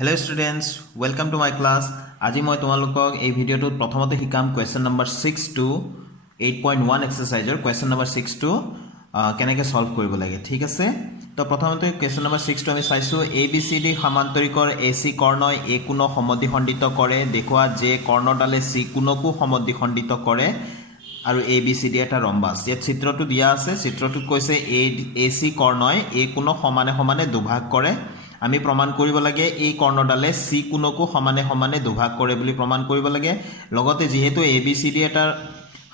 Hello students, welcome to my class. আজি মই তোমালোকক এই ভিডিওটোত প্ৰথমতে শিকাম question number 6 to 8.1 exerciseৰ question number 6 to কেনেকৈ solve কৰিব লাগে ঠিক আছে তো প্ৰথমতে question number 6 টো আমি চাইছো ABCD সমান্তৰিকৰ AC কৰ্ণই A কোণ সমদ্বিখণ্ডিত কৰে দেখুৱা যে কৰ্ণডালে C কোণকো সমদ্বিখণ্ডিত কৰে আৰু ABCD এটা ৰম্বাস ইয়াত চিত্ৰটো দিয়া আছে চিত্ৰটোত কৈছে AC কৰ্ণই A কোণ সমানে সমানে দুভাগ কৰে আমি প্ৰমাণ কৰিব লাগে এই কৰ্ণডালে C কোণকো সমানে সমানে দুভাগ কৰে বুলি প্ৰমাণ কৰিব লাগে লগতে যেহেতু ABCD এটা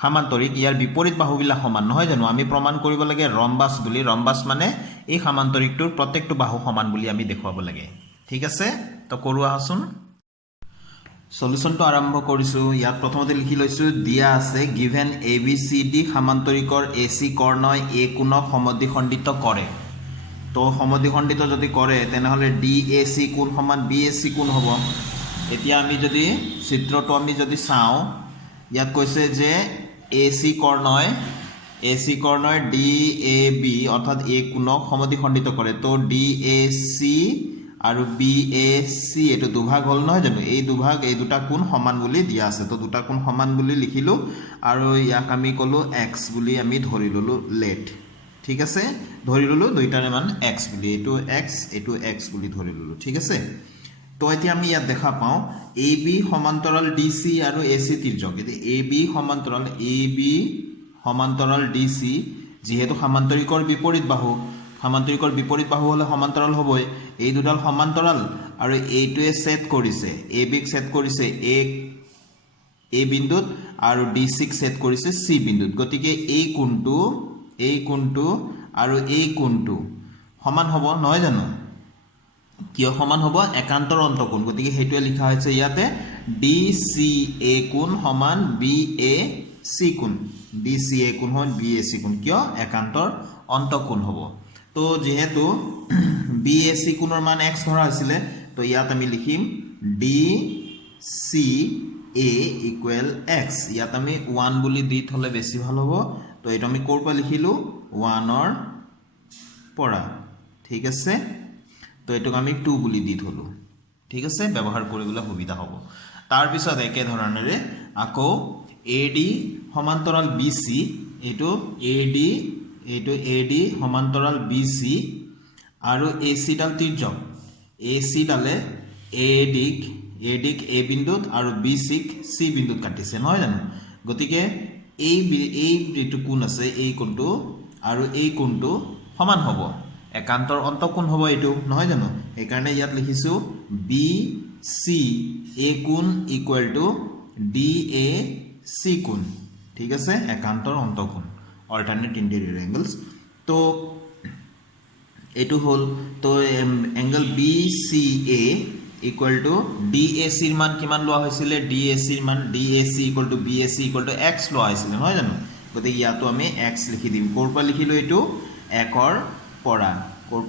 সমান্তৰিক ইয়াৰ বিপৰীত বাহুবিলাক সমান নহয় জানো আমি প্ৰমাণ কৰিব লাগে ৰম্বাস বুলি ৰম্বাস মানে এই সমান্তৰিকটোৰ প্ৰত্যেকটো বাহু সমান বুলি আমি দেখুৱাব লাগে ঠিক আছে তো কৰো আহচোন সলিউশনটো আৰম্ভ কৰিছো ইয়াত প্ৰথমতে লিখি লৈছো দিয়া আছে given ABCD সমান্তৰিকৰ AC কৰ্ণই A কোণক সমদ্বিখণ্ডিত কৰে তো সমদ্বিখণ্ডিত যদি কৰে তেনেহলে DAC কোণ সমান BAC কোণ হ'ব এতিয়া আমি যদি চিত্ৰটো আমি যদি চাও ইয়াত কৈছে যে AC কৰ্ণই DAB অৰ্থাৎ A কোণক সমদ্বিখণ্ডিত কৰে তো DAC আৰু BAC এটো দুভাগ হল নহয় জানো এই দুভাগ এই দুটা কোণ সমান বুলি দিয়া আছে তো দুটা কোণ সমান বুলি লিখিলো আৰু ইয়াক আমি কলো x বুলি আমি ধৰি ললো লেট ঠিক আছে ধৰি ললো দুইটাৰে মান x বুলি এটো x বুলি ধৰি ললো ঠিক আছে তো এতিয়া আমি ইয়াত দেখা পাও AB সমান্তৰাল DC আৰু AC তিৰ্যক এতিয়া AB সমান্তৰাল DC যেহেতু সমান্তৰিকৰ বিপৰীত বাহু হলে সমান্তৰাল হ'বই এই দুডাল সমান্তৰাল আৰু এইটোৱে সেট কৰিছে AB ক সেট কৰিছে A বিন্দুত আৰু DC ক সেট কৰিছে C বিন্দুত গতিকে এই কোণটো আৰু এই কোণটো সমান হ'ব নহয় জানো কিয় সমান হ'ব একান্তৰ অন্তকোণ গতিকে হেতুৱে লিখা হৈছে ইয়াতে DCA কোণ সমান BAC কোণ DCA কোণ হয় BAC কোণ কিয় একান্তৰ অন্তকোণ হ'ব তো যেহেতু BAC কোণৰ মান x ধৰা আছিল তো ইয়াত আমি লিখিম DCA = x ইয়াত আমি 1 বুলি দি থলে বেছি ভাল হ'ব তো এটা আমি কোৰ পৰা লিখিলো 1 ৰ পৰা ঠিক আছে তো এটোক আমি 2 বুলি দি থলো ঠিক আছে ব্যৱহাৰ কৰিবলৈ সুবিধা হ'ব তাৰ পিছত একে ধৰণৰে আকৌ AD সমান্তৰাল BC এটো AD সমান্তৰাল BC আৰু AC ডাল তিৰ্যক AC ডালে AD ক A বিন্দুত আৰু BC ক C বিন্দুত কাটিছে নহয় জানো গতিকে এই যেটো কোণ আছে এই কোণটো আৰু এই কোণটো সমান হ'ব একান্তৰ অন্তকোণ হ'ব এটো নহয় জানো এই কাৰণে ইয়াত লিখিছো BCA কোণ = DAC কোণ ঠিক আছে একান্তৰ অন্তকোণ অল্টারনেট ইন্টেরিয়র এঙ্গেলস তো এটো হল তো এঙ্গেল BCA = DAC এর মান কিমান লোৱা হৈছিল DAC এৰ মান DAC = BAC = x লোৱা হৈছিল নহয় জানো গতে ইয়াতো আমি x লিখি দিম কোৰ পৰা লিখিলো এটো 1 ৰ পৰা কোৰ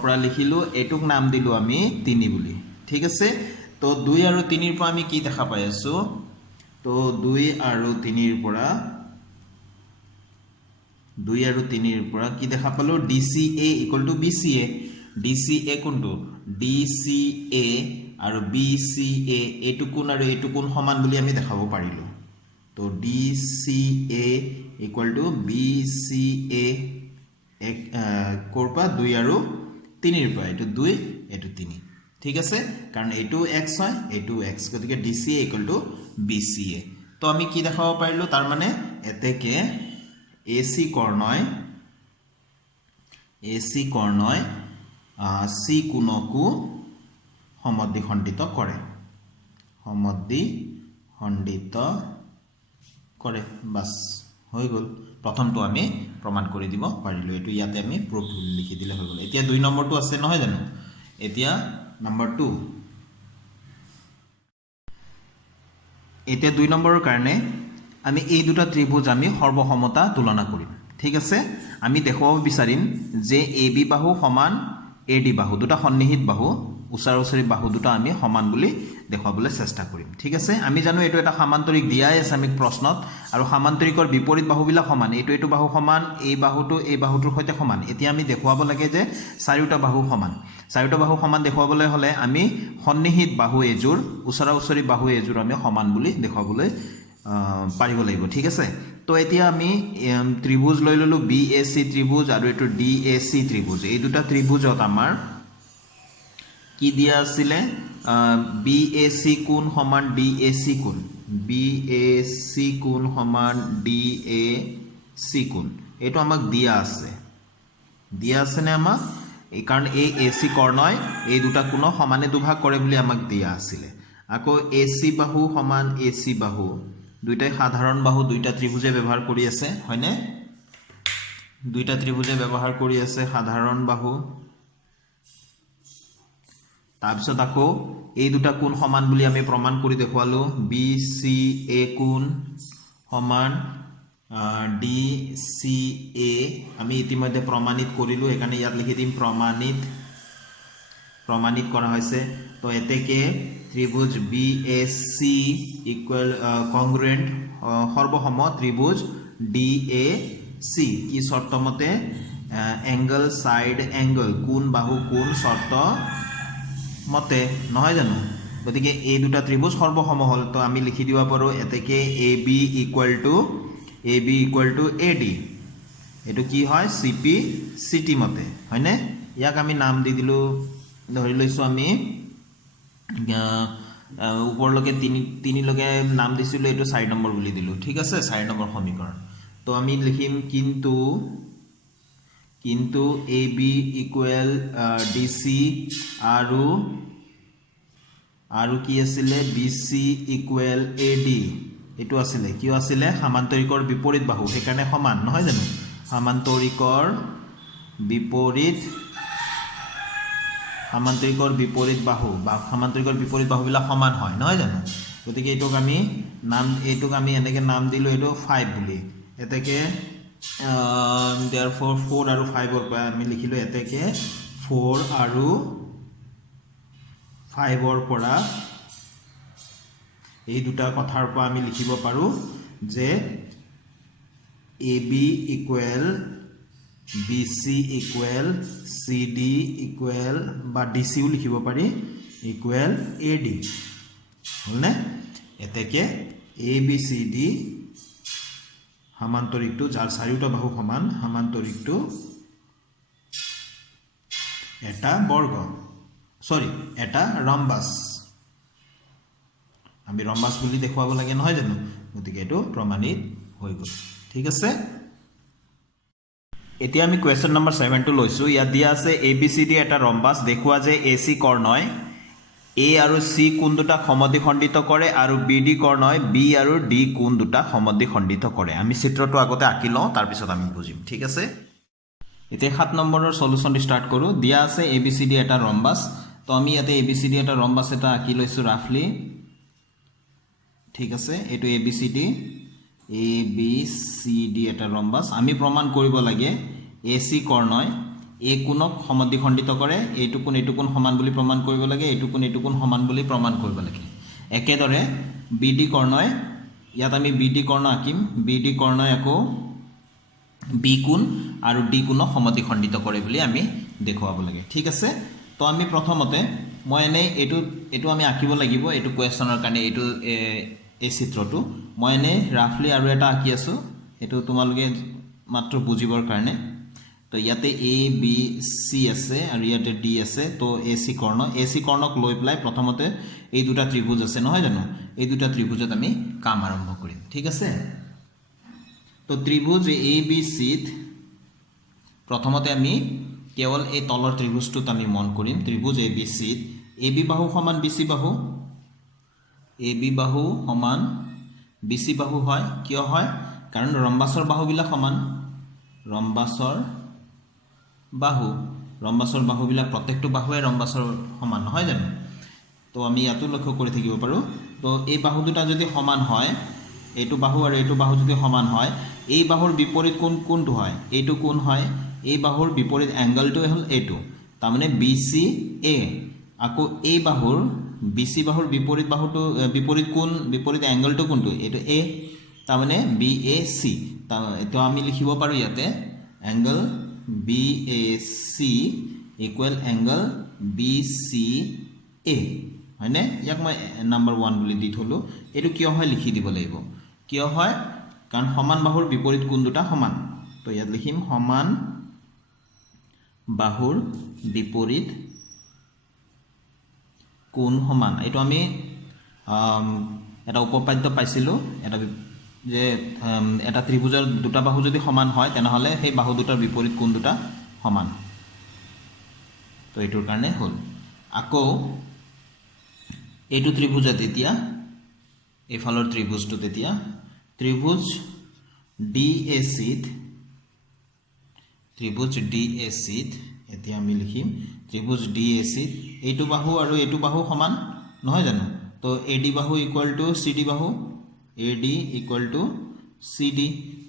পৰা লিখিলো এটোক নাম দিলো আমি 3 বুলি ঠিক আছে তো 2 আৰু 3 ৰ পৰা আমি কি দেখা পাই আছো তো 2 আৰু 3 ৰ পৰা কি দেখা পালো DCA = BCA DCA কোনটো DCA আৰু BCA এটো কোণ আৰু এটো কোণ সমান বুলি আমি দেখাব পাৰিলো তো DCA = BCA কোৰপা 2 আৰু 3 ৰ পৰা এটো 2 এটো 3 ঠিক আছে কাৰণ এটো x হয় এটো x গতিকে DCA = BCA তো আমি কি দেখাব পাৰিলো তাৰ মানে এতেকে AC কৰ্ণই C কোণকো সমদ্বিখণ্ডিত কৰে বাস হৈ গল প্ৰথমটো আমি প্ৰমাণ কৰি দিব পাৰিলো এটো ইয়াতে আমি প্ৰুফ লিখি দিলে হৈ গল এতিয়া 2 নম্বৰটো আছে নহয় জানো এতিয়া নম্বৰ 2 এতিয়া 2 নম্বৰৰ কাৰণে আমি এই দুটা ত্ৰিভুজ আমি সৰ্বসমতা তুলনা কৰিম ঠিক আছে আমি দেখুৱাব বিচাৰিম যে AB বাহু সমান AD বাহু দুটা সন্নিহিত বাহু ওচৰা ওচৰি বাহু দুটা আমি সমান বুলি দেখুৱাবলৈ চেষ্টা কৰিম ঠিক আছে আমি জানো এইটো এটা সমান্তৰিক দিয়াই আছে আমি প্ৰশ্নত আৰু সমান্তৰিকৰ বিপৰীত বাহুবিলাক সমান এইটো বাহু সমান এই বাহুটোৰ সৈতে সমান এতিয়া আমি দেখুৱাব লাগে যে চাৰিটা বাহু সমান দেখুৱাবলৈ হলে আমি সন্নিহিত বাহু এজোৰ ওচৰা ওচৰি বাহু এজোৰ আমি সমান বুলি দেখুৱাবলৈ পাৰিব লাগিব ঠিক আছে তো এতিয়া আমি ত্ৰিভুজ লৈ ললো BAC ত্ৰিভুজ আৰু এটো DAC ত্ৰিভুজ এই দুটা ত্ৰিভুজত আমাৰ কি দিয়া আছিলে BAC কোণ সমান DAC কোণ BAC কোণ সমান DAC কোণ এটো আমাক দিয়া আছে নে আমাক এই কাৰণ এই AC কৰ্ণয় এই দুটা কোণ সমানে দুভাগ কৰে বুলি আমাক দিয়া আছিল আকৌ AC বাহু সমান AC বাহু দুইটাই সাধাৰণ বাহু দুইটা ত্ৰিভুজে ব্যৱহাৰ কৰি আছে হয়নে দুইটা ত্ৰিভুজে ব্যৱহাৰ কৰি আছে সাধাৰণ বাহু তাৰপিছত আকৌ এই দুটা কোণ সমান বুলি আমি প্ৰমাণ কৰি দেখুৱালো BCA কোণ সমান DCA আমি ইতিমধ্যে প্ৰমাণিত কৰিলো এখানে ইয়াত লিখি দিম প্ৰমাণিত কৰা হৈছে তো এতেকে ত্ৰিভুজ BAC ইকুৱেল কংগ্ৰুৱেন্ট সৰ্বসম ত্ৰিভুজ DAC কি শৰ্ত মতে এংগল সাইড এংগল কোণ বাহু কোণ শৰ্ত মতে নহয় জানো গতিকে এই দুটা ত্ৰিভুজ সৰ্বসম হল তো আমি লিখি দিবা পাৰো এতেকে AB ইকুৱেল টু AD এটো কি হয় CP CT মতে হয়নে ইয়াক আমি নাম দি দিলো ধৰি লৈছো আমি উপৰলৈকে তিনি লগে নাম দিছিলো এটো 4 নম্বৰ বুলি দিলো ঠিক আছে 4 নম্বৰ সমীকৰণ তো আমি লিখিম কিন্তু AB ইকুৱেল DC আৰু কি আছিলে BC ইকুৱেল AD এটো আছিলে কি আছিলে সমান্তৰিকৰ বিপৰীত বাহু সেইকাৰণে সমান নহয় জানো সমান্তৰিকৰ বিপৰীত বাহু বা সমান্তৰিকৰ বিপৰীত বাহুবিলাক সমান হয় নহয় জানো গতিকে এইটোক আমি এনেকে নাম দিলো এটো 5 বুলি এতেকে therefore 4 আৰু 5 ৰ পৰা আমি লিখিলো এতেকে 4 আৰু 5 ৰ পৰা এই দুটা কথাৰ পৰা আমি লিখিব পাৰো যে AB equal BC equal CD equal বা DC ও লিখিব পাৰি ইকুৱেল AD হলনে এতেকে ABCD সমান্তৰিকটো যাৰ চাৰিটা বাহু সমান সমান্তৰিকটো এটা ৰম্বাস আমি ৰম্বাস বুলি দেখুৱাব লাগে নহয় জানো গতিকে এটো প্ৰমাণিত হৈ গল ঠিক আছে এতিয়া আমি কোৱেশ্চন নম্বৰ 7 টো লৈছো ইয়াত দিয়া আছে ABCD এটা ৰম্বাস দেখুৱা যে AC কৰ্ণয় A আৰু C কোণ দুটা সমদ্বিখণ্ডিত কৰে আৰু BD কৰ্ণয় B আৰু D কোণ দুটা সমদ্বিখণ্ডিত কৰে আমি চিত্ৰটো আগতে আঁকি লওঁ তাৰ পিছত আমি বুজিম ঠিক আছে এতিয়া 7 নম্বৰৰ সলিউশন স্টাৰ্ট কৰো দিয়া আছে ABCD এটা ৰম্বাস তো আমি ইয়াতে ABCD এটা ৰম্বাস এটা আঁকি লৈছো ৰাফলি ঠিক আছে এটো ABCD এটা ৰম্বাস আমি প্ৰমাণ কৰিব লাগে AC কৰ্ণয় A কোণক সমদ্বিখণ্ডিত কৰে এইটো কোণ সমান বুলি প্ৰমাণ কৰিব লাগে এইটো কোণ সমান বুলি প্ৰমাণ কৰিব লাগে একেদৰে BD কৰ্ণয় ইয়াত আমি BD কৰ্ণ আঁকিম BD কৰ্ণয় আকৌ B কোণ আৰু D কোণক সমদ্বিখণ্ডিত কৰে বুলি আমি দেখুৱাব লাগে ঠিক আছে তো আমি প্ৰথমতে মই এনে এটো আমি আঁকিব লাগিব এটো কোৱেশ্চনৰ কাৰণে এটো এই চিত্ৰটো মই এনে ৰাফলি আৰু এটা আঁকি আছো এটো তোমালোকে মাত্ৰ বুজিবৰ কাৰণে তো ইয়াতে A B C আছে আৰু ইয়াতে D আছে তো AC কৰ্ণক লৈ প্লাই প্ৰথমতে এই দুটা ত্ৰিভুজ আছে নহয় জানো এই দুটা ত্ৰিভুজত আমি কাম আৰম্ভ কৰিম ঠিক আছে তো ত্ৰিভুজ ABC ত প্ৰথমতে আমি কেৱল এই তলৰ ত্ৰিভুজটোত আমি মন কৰিম ত্ৰিভুজ ABC ত AB বাহু সমান BC বাহু AB বাহু সমান BC বাহু হয় কিয় হয় কাৰণ ৰম্বাসৰ বাহুবিলাক সমান ৰম্বাসৰ বাহুবিলাক প্ৰত্যেকটো বাহুৱে ৰম্বাসৰ সমান নহয় জানো তো আমি ইয়াতো লক্ষ্য কৰি থাকিব পাৰো তো এই বাহু দুটা যদি সমান হয় এইটো বাহু আৰু এইটো বাহু যদি সমান হয় এই বাহুৰ বিপৰীত কোণটো হয় এইটো কোণ হয় এই বাহুৰ বিপৰীত এংগলটো হল এইটো তাৰ মানে BCA আকৌ এই বাহুৰ BC বাহুৰ বিপৰীত বাহুটো বিপৰীত কোণ বিপৰীত এংগলটো কোনটো এইটো A তাৰ মানে BAC তো আমি লিখিব পাৰো ইয়াতে angle BAC equal angle BCA হয়নে ইয়াক মই নাম্বাৰ 1 বুলি দি থলো এটো কিয় হয় লিখি দিব লাগিব কিয় হয় কাৰণ সমান বাহুৰ বিপৰীত কোণ দুটা সমান তো ইয়াত লিখিম সমান বাহুৰ বিপৰীত কোণ সমান এটো আমি এটা উপপাদ্য পাইছিলো এটা যে এটা ত্ৰিভুজৰ দুটা বাহু যদি সমান হয় তেনেহলে সেই বাহু দুটাৰ বিপৰীত কোণ দুটা সমান তো এটোৰ কাৰণে হল আকৌ এইটো ত্ৰিভুজ তেতিয়া এফালৰ ত্ৰিভুজটো তেতিয়া ত্ৰিভুজ DAC এতিয়া আমি লিখিম ত্ৰিভুজ DAC এইটো বাহু আৰু এইটো বাহু সমান নহয় জানো তো AD বাহু ইকুৱেল টু CD বাহু AD ইকুৱেল টু CD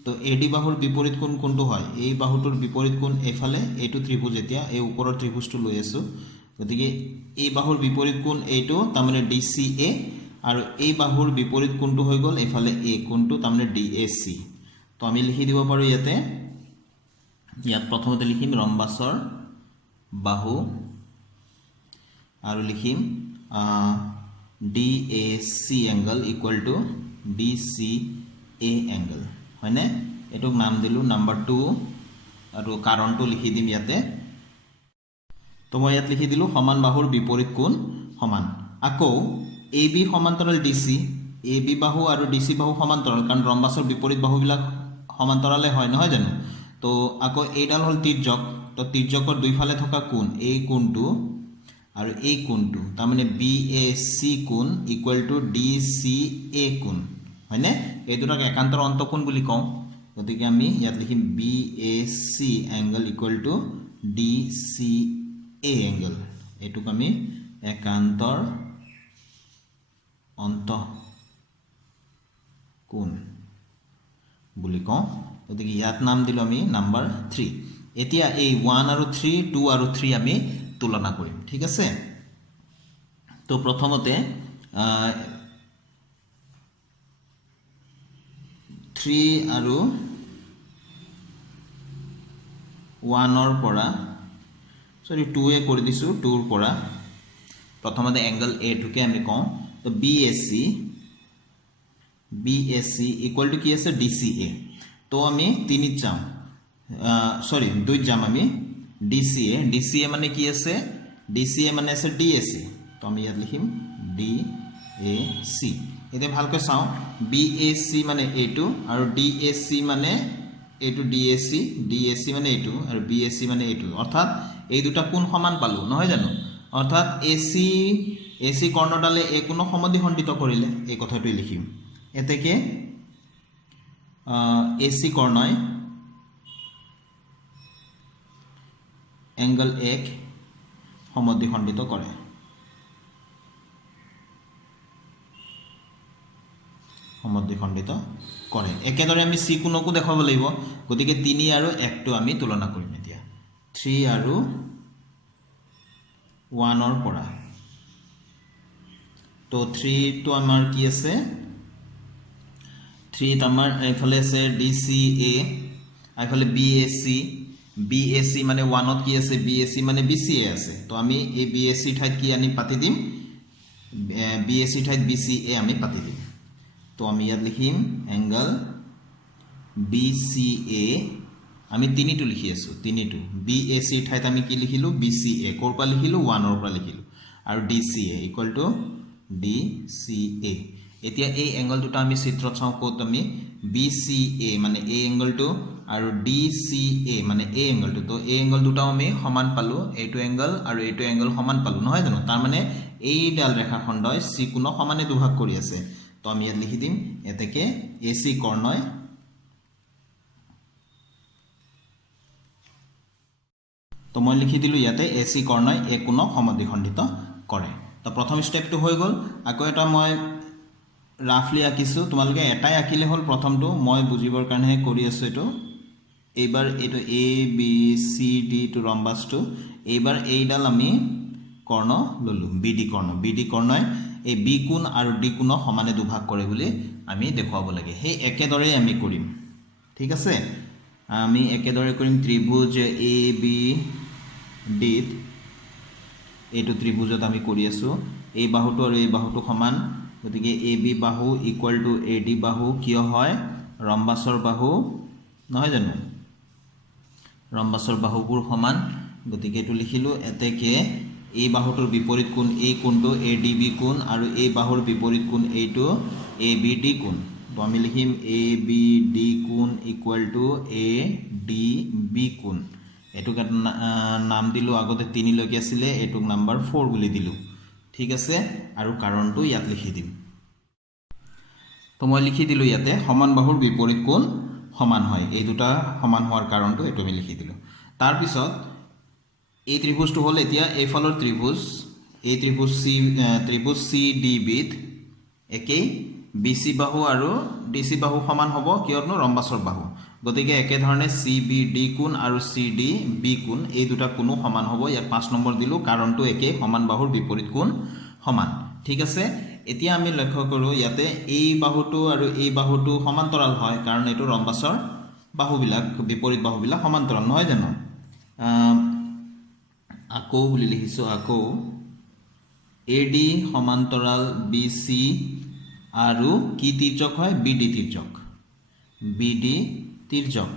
তো AD বাহুৰ বিপৰীত কোণ কোনটো হয় এই বাহুটোৰ বিপৰীত কোণ এফালে এইটো ত্ৰিভুজ এতিয়া এই ওপৰৰ ত্ৰিভুজটো লৈ আছো গতিকে এই বাহুৰ বিপৰীত কোণ এইটো তাৰমানে DCA আৰু এই বাহুৰ বিপৰীত কোণটো হৈ গল এফালে A কোণটো তাৰমানে DAC তো আমি লিখি দিব পাৰো ইয়াত প্ৰথমতে লিখিম ৰম্বাসৰ বাহু আৰু লিখিম DAC angle equal to DCA angle হয়নে এটোক নাম দিলু নাম্বাৰ 2 আৰু কাৰণটো লিখি দিম ইয়াতে তো মই ইয়াত লিখি দিলু সমান বাহুৰ বিপৰীত কোণ সমান আকৌ AB সমান্তৰাল DC AB বাহু আৰু DC বাহু সমান্তৰাল কাৰণ ৰম্বাসৰ বিপৰীত বাহুবিলাক সমান্তৰালে হয় নহয় জানো তো আকৌ এইডাল হল তিৰ্যক তো তিৰ্যকৰ দুইফালে থকা কোণ এই কোণটো আৰু এই কোণটো তাৰ মানে BAC কোণ ইকুৱেল টু DCA কোণ হয়নে এই দুটাক একান্তৰ অন্তঃকোণ বুলি কওঁ গতিকে আমি ইয়াত লিখিম BAC angle equal to DCA angle এটুক আমি একান্তৰ অন্তঃকোণ বুলি কওঁ গতিকে ইয়াত নাম দিলো আমি নাম্বাৰ 3 এতিয়া এই 1 আৰু 3 2 আৰু 3 আমি তুলনা কৰিম ঠিক আছে তো প্ৰথমতে 3 আৰু 1 ৰ পৰা সৰি 2 এ কৰি দিছো 2 ৰ পৰা প্ৰথমতে এংগল A টুকে আমি কওঁ তো BAC ইকুৱেল টু কি আছে DCA তো আমি 3 যাম সরি 2 যাম আমি DCA মানে কি আছে DCA মানে আছে DAC তো আমি ইয়াত লিখিম DAC এতে ভালকৈ চাও BAC মানে এইটো আৰু DAC মানে এইটো DAC মানে এইটো আৰু BAC মানে এইটো অৰ্থাৎ এই দুটা কোণ সমান পালো নহয় জানো অৰ্থাৎ AC কৰ্ণডালে এই কোণ সমদ্বিখণ্ডিত কৰিলে এই কথাটো লিখিম এতেকে AC কৰ্ণয় এংগল 1 সমদ্বিখণ্ডিত কৰে একেদৰে আমি C কোণকো দেখাব লাগিব গতিকে 3 আৰু 1 টো আমি তুলনা কৰিম এতিয়া 3 আৰু 1 ৰ পৰা তো 3 টো আমাৰ কি আছে 3 আমাৰ এফালে আছে DCA এফালে BAC মানে 1 ত কি আছে BAC মানে BCA আছে তো আমি এই BAC ঠাইত কি আনি পাতি দিম BAC ঠাইত BCA আমি পাতি দিম তো আমি ইয়াত লিখিম এংগল BCA আমি 3 টো লিখি আছো 3 টো BAC ঠাইত আমি কি লিখিলো BCA কোৰ পৰা লিখিলো 1 ৰ পৰা লিখিলো আৰু DCA ইকুৱেল টু DCA এতিয়া এই এংগল দুটা আমি চিত্ৰত চাও কত আমি BCA মানে এই এংগলটো আৰু DCA মানে এই এংগলটো তো এই এংগল দুটা আমি সমান পালো এইটো এংগল আৰু এইটো এংগল সমান পালো নহয় জানো তাৰ মানে এই ডাল ৰেখাখণ্ডই C কোণ সমানে দুভাগ কৰি আছে তো আমি ইয়াত লিখি দিম এতেকে AC কৰ্ণয় তো মই লিখি দিলো ইয়াতে AC কৰ্ণয় এই কোণ সমদ্বিখণ্ডিত কৰে তো প্ৰথম স্টেপটো হৈ গল আকৌ এটা মই ৰাফলি আকিছো তোমালোকে এটাই আকিলে হল প্ৰথমটো মই বুজিবৰ কাৰণে কৰি আছো এটো এইবাৰ এটো A B C D টু ৰম্বাসটো এইবাৰ এইডাল আমি কৰ্ণ ললো BD কৰ্ণই এই B কোণ আৰু D কোণক সমানে দুভাগ কৰে বুলি আমি দেখুৱাব লাগে সেই একেদৰে আমি কৰিম ঠিক আছে আমি একেদৰে কৰিম ত্ৰিভুজ ABD এইটো ত্ৰিভুজত আমি কৰি আছো এই বাহুটো আৰু এই বাহুটো সমান গতিকে AB বাহু ইকুৱেল টু AD বাহু কিয় হয় ৰম্বাসৰ বাহু নহয় জানো ৰম্বাসৰ বাহুবোৰ সমান গতিকে এটো লিখিলো এতেকে এই বাহুটোৰ বিপৰীত কোণ এই কোণটো ADB কোণ আৰু এই বাহুৰ বিপৰীত কোণ এইটো ABD কোণ তো আমি লিখিম ABD কোণ ইকুৱেল টু ADB কোণ এটুক নাম দিলো আগতে 3 লৈকে আছিল এটুক নাম্বাৰ 4 বুলি দিলো ঠিক আছে আৰু কাৰণটো ইয়াত লিখি দিম তো মই লিখি দিলো ইয়াতে সমান বাহুৰ বিপৰীত কোণ সমান হয় এই দুটা সমান হোৱাৰ কাৰণটো এটো আমি লিখি দিলো তাৰ পিছত এই ত্ৰিভুজটো হল এতিয়া এই ফলৰ ত্ৰিভুজ এই ত্ৰিভুজ CDB একেই BC বাহু আৰু DC বাহু সমান হ'ব কিয়নো ৰম্বাসৰ বাহু গতিকে একে ধৰণে CBD কোণ আৰু CDB কোণ এই দুটা কোণো সমান হ'ব ইয়াত 5 নম্বৰ দিলো কাৰণটো একে সমান বাহুৰ বিপৰীত কোণ সমান ঠিক আছে এতিয়া আমি লক্ষ্য কৰো ইয়াতে এই বাহুটো আৰু এই বাহুটো সমান্তৰাল হয় কাৰণ এটো ৰম্বাসৰ বাহুবিলাক বিপৰীত বাহুবিলাক সমান্তৰাল নহয় জানো আকৌ বুলি লিখিছো আকৌ AD সমান্তৰাল BC আৰু কি তিৰ্যক হয় BD তিৰ্যক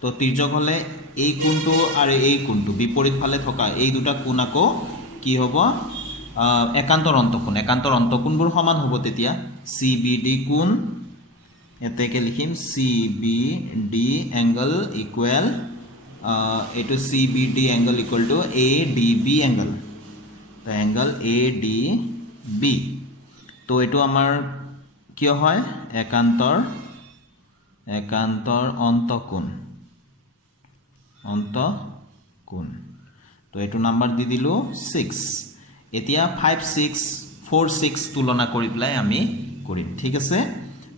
তো তিৰ্যক হলে এই কোণটো আৰু এই কোণটো বিপৰীত ফালে থকা এই দুটা কোণ আকৌ কি হ'ব একান্তৰ অন্তকোণবোৰ সমান হ'ব তেতিয়া CBD কোণ এতেকে লিখিম CBD এংগল ইকুৱেল এটো CBD angle equal two ADB angle তো এংগল ADB তো এটো আমাৰ কিয় হয় একান্তৰ অন্তকোণ তো এটো নাম্বাৰ দি দিলো 6 এতিয়া 5 6 4 6 তুলনা কৰি প্লাই আমি কৰিম ঠিক আছে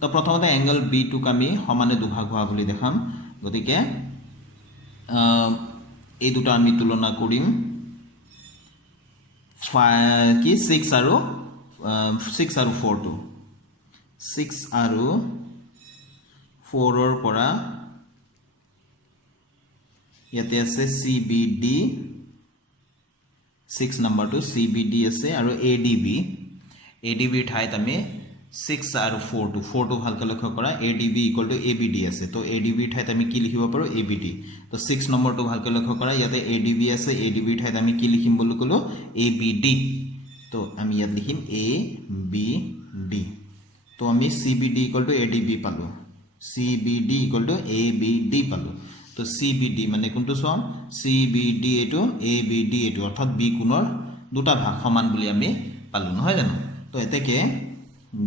তো প্ৰথমতে এংগল B টুক আমি সমানে দুভাগ হোৱা বুলি দেখাম গতিকে এই দুটা আমি তুলনা কৰিম কি 6 আৰু 4 টু 6 আৰু 4 ৰ পৰা ইয়াতে আছে CBD 6 নম্বৰটো CBD আছে আৰু ADB ঠাইত আমি 6 আৰু 4 টো ভালকৈ লক্ষ্য কৰা ADB ইকুৱেল টু ABD আছে তো ADB ঠাইত আমি কি লিখিব পাৰো ABD তো 6 নম্বৰটো ভালকৈ লক্ষ্য কৰা ইয়াতে ADB আছে ADB ঠাইত আমি কি লিখিম বুলি কলো ABD তো আমি ইয়াত লিখিম ABD তো আমি CBD ইকুৱেল টু ADB পালো CBD ইকুৱেল টু ABD পালো তো CBD মানে কোনটো সম CBD এটো ABD এটো অৰ্থাৎ B কোণৰ দুটা ভাগ সমান বুলি আমি পালো নহয় জানো তো এতেকে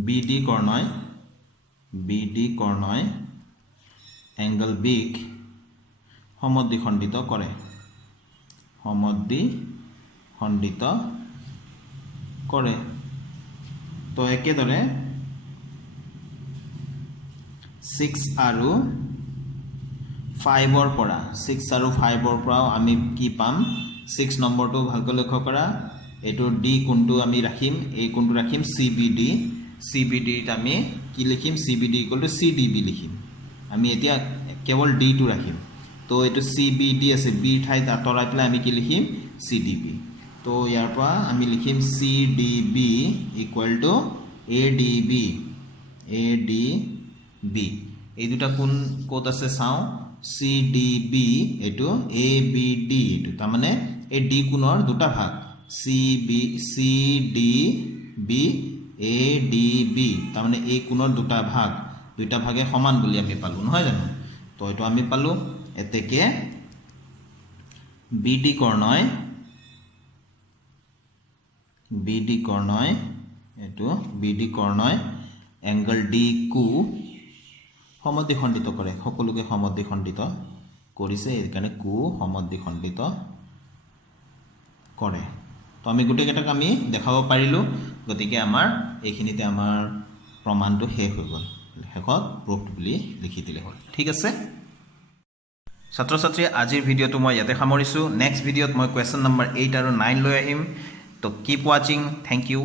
BD কৰ্ণয় এংগল B ক সমদ্বিখণ্ডিত কৰে তো একেদৰে 6 আৰু 5 ৰ পৰা আমি কি পাম 6 নম্বৰটো ভালকৈ লক্ষ্য কৰা এটো D কোণটো আমি ৰাখিম এই কোণটো ৰাখিম CBD ত আমি কি লিখিম CBD ইকুৱেল টু CDB লিখিম আমি এতিয়া কেৱল D টো ৰাখিম তো এটো CBD আছে B ঠাইত আতৰাই প্লাই আমি কি লিখিম CDB তো ইয়াৰ পৰা আমি লিখিম CDB ইকুৱেল টু ADB এই দুটা কোণ ক'ত আছে চাও CDB এটো ABD এটো তাৰ মানে এই D কোণৰ দুটা ভাগ CDB ADB তাৰ মানে এই কোণৰ দুটা ভাগে সমান বুলি আমি পালো নহয় জানো তো এটো আমি পালো এতেকে BD কৰ্ণয় এংগল D কো সমদ্বিখণ্ডিত কৰে সকলোকে সমদ্বিখণ্ডিত কৰিছে এই কাৰণে কো সমদ্বিখণ্ডিত কৰে তো আমি গুটে কেটাক আমি দেখাব পাৰিলো গতিকে আমাৰ এইখিনিতে আমাৰ প্ৰমাণটো শেষ হৈ গল শেষত প্ৰুফড বুলি লিখি দিলে হ'ল ঠিক আছে ছাত্ৰ ছাত্ৰী আজিৰ ভিডিঅ'টো মই ইয়াতে সামৰিছোঁ নেক্সট ভিডিঅ'ত মই কুৱেশ্যন নম্বৰ 8 আৰু 9 লৈ আহিম তো কিপ ৱাচিং থেংক ইউ